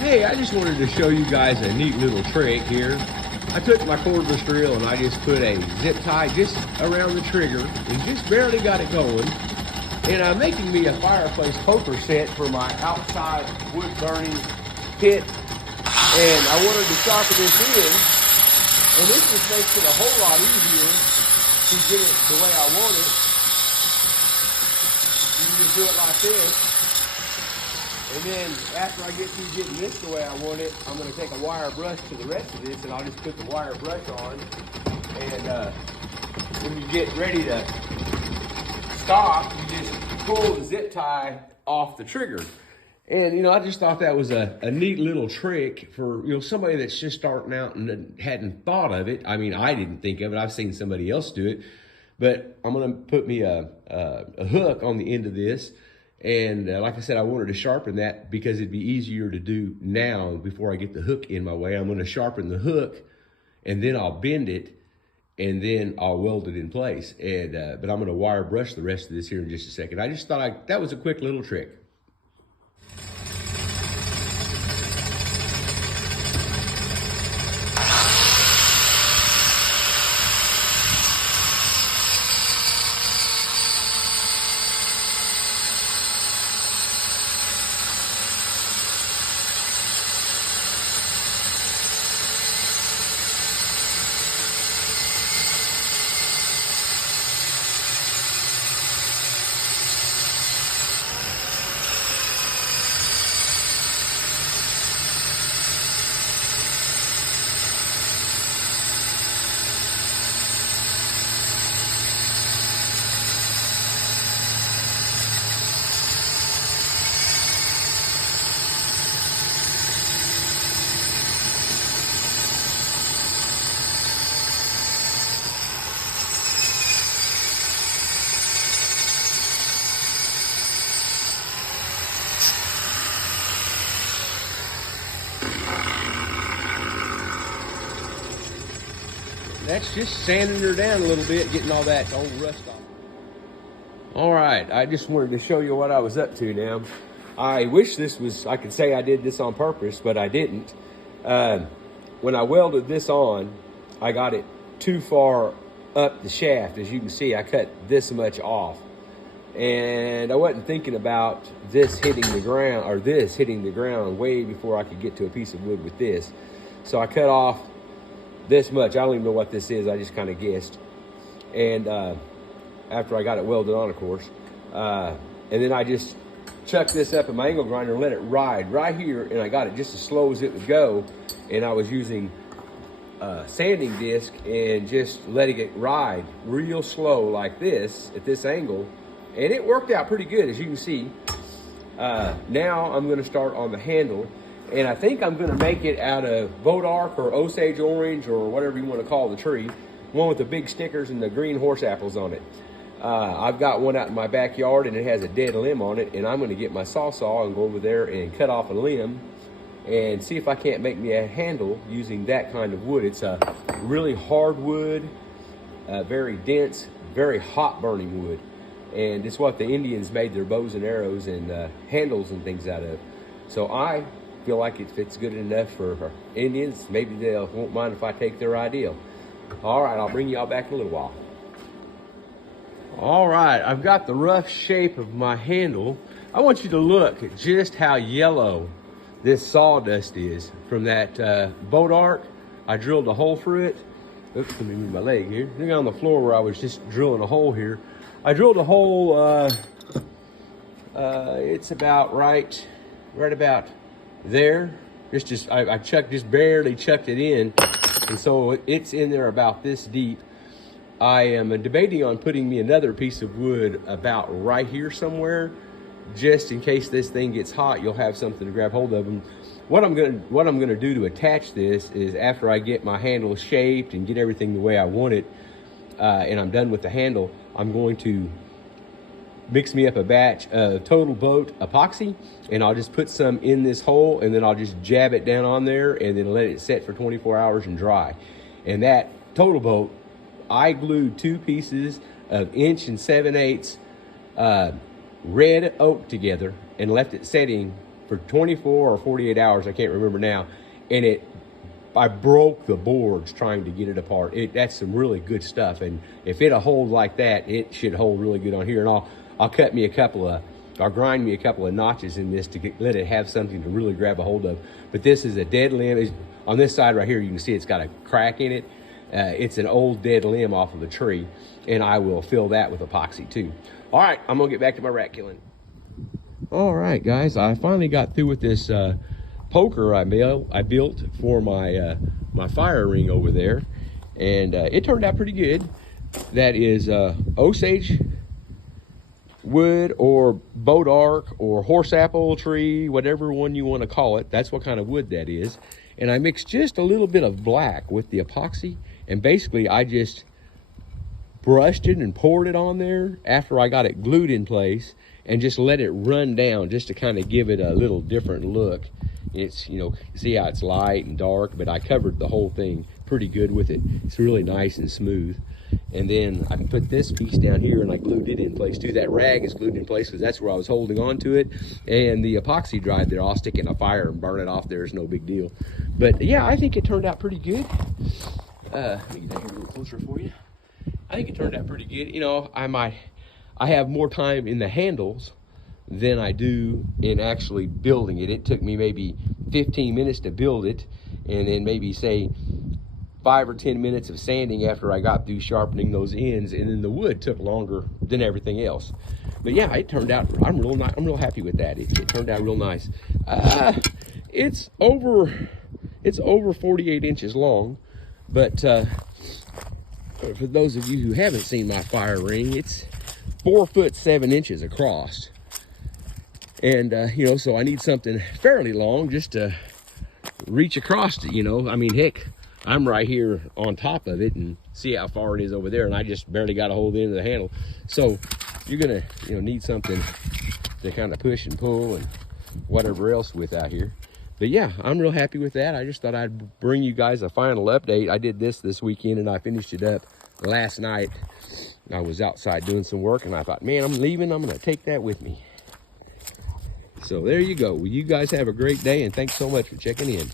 Hey, I just wanted to show you guys a neat little trick here. I took my cordless drill and I just put a zip tie just around the trigger and just barely got it going. And I'm making me a fireplace poker set for my outside wood burning pit. And I wanted to sharpen this in. And this just makes it a whole lot easier to get it the way I want it. You can just do it like this. And then after I get through getting this the way I want it, I'm going to take a wire brush to the rest of this, and I'll just put the wire brush on. And when you get ready to stop, you just pull the zip tie off the trigger. And, you know, I just thought that was a neat little trick for, you know, somebody that's just starting out and hadn't thought of it. I mean, I didn't think of it. I've seen somebody else do it. But I'm going to put me a hook on the end of this. And like I said, I wanted to sharpen that because it'd be easier to do now before I get the hook in my way. I'm going to sharpen the hook and then I'll bend it and then I'll weld it in place. And but I'm going to wire brush the rest of this here in just a second. I just thought that was a quick little trick. That's just sanding her down a little bit, getting all that old rust off. All right, I just wanted to show you what I was up to now. I wish I could say I did this on purpose, but I didn't. When I welded this on, I got it too far up the shaft. As you can see, I cut this much off. And I wasn't thinking about this hitting the ground, or this hitting the ground way before I could get to a piece of wood with this. So I cut off this much. I don't even know what this is. I just kind of guessed. And after I got it welded on, of course. And then I just chucked this up in my angle grinder and let it ride right here. And I got it just as slow as it would go. And I was using a sanding disc and just letting it ride real slow like this at this angle. And it worked out pretty good, as you can see. Now I'm going to start on the handle. And I think I'm going to make it out of Boat Arc or Osage Orange or whatever you want to call the tree. One with the big stickers and the green horse apples on it. I've got one out in my backyard and it has a dead limb on it. And I'm going to get my saw and go over there and cut off a limb and see if I can't make me a handle using that kind of wood. It's a really hard wood, very dense, very hot burning wood. And it's what the Indians made their bows and arrows and handles and things out of. So I feel like it fits good enough for Indians. Maybe they won't mind if I take their idea. All right, I'll bring y'all back in a little while. All right, I've got the rough shape of my handle. I want you to look at just how yellow this sawdust is from that Boat Arc. I drilled a hole through it. Oops, let me move my leg here. Look on the floor where I was just drilling a hole here. I drilled a hole, it's about right about there. I just barely chucked it in, and so it's in there about this deep. I am debating on putting me another piece of wood about right here somewhere, just in case this thing gets hot. You'll have something to grab hold of. And what I'm gonna do to attach this is, after I get my handle shaped and get everything the way I want it, and I'm done with the handle, I'm going to mix me up a batch of Total Boat epoxy, and I'll just put some in this hole, and then I'll just jab it down on there and then let it set for 24 hours and dry. And that Total Boat, I glued 2 pieces of 1 7/8 red oak together and left it setting for 24 or 48 hours, I can't remember now, and I broke the boards trying to get it apart. That's some really good stuff, and if it'll hold like that, it should hold really good on here. And I'll grind me a couple of notches in this to let it have something to really grab a hold of. But this is a dead limb. On this side right here, you can see it's got a crack in it. It's an old dead limb off of a tree, and I will fill that with epoxy too. All right, I'm gonna get back to my rat killing. All right, guys, I finally got through with this poker I built for my my fire ring over there, and it turned out pretty good. That is Osage wood or bodark or horse apple tree, whatever one you want to call it. That's what kind of wood that is. And I mixed just a little bit of black with the epoxy, and basically I just brushed it and poured it on there after I got it glued in place, and just let it run down just to kind of give it a little different look. It's, you know, see how it's light and dark, but I covered the whole thing pretty good with it. It's really nice and smooth. And then I put this piece down here and I glued it in place too. That rag is glued in place because that's where I was holding on to it. And the epoxy dried there. I'll stick it in a fire and burn it off there. It's no big deal. But yeah, I think it turned out pretty good. Let me get down here a little closer for you. I think it turned out pretty good. You know, I have more time in the handles than I do in actually building it. It took me maybe 15 minutes to build it, and then maybe say 5 or 10 minutes of sanding after I got through sharpening those ends, and then the wood took longer than everything else. But yeah, it turned out, I'm real happy with that. It turned out real nice. It's over 48 inches long, but for those of you who haven't seen my fire ring, it's 4 foot 7 inches across. And you know, so I need something fairly long just to reach across it, you know. I mean, heck, I'm right here on top of it, and see how far it is over there, and I just barely got a hold of the end of the handle. So you're gonna, you know, need something to kind of push and pull and whatever else with out here. But yeah, I'm real happy with that. I just thought I'd bring you guys a final update. I did this weekend, and I finished it up last night. I was outside doing some work, and I thought, man, I'm leaving, I'm gonna take that with me. So there you go. Well, you guys have a great day, and thanks so much for checking in.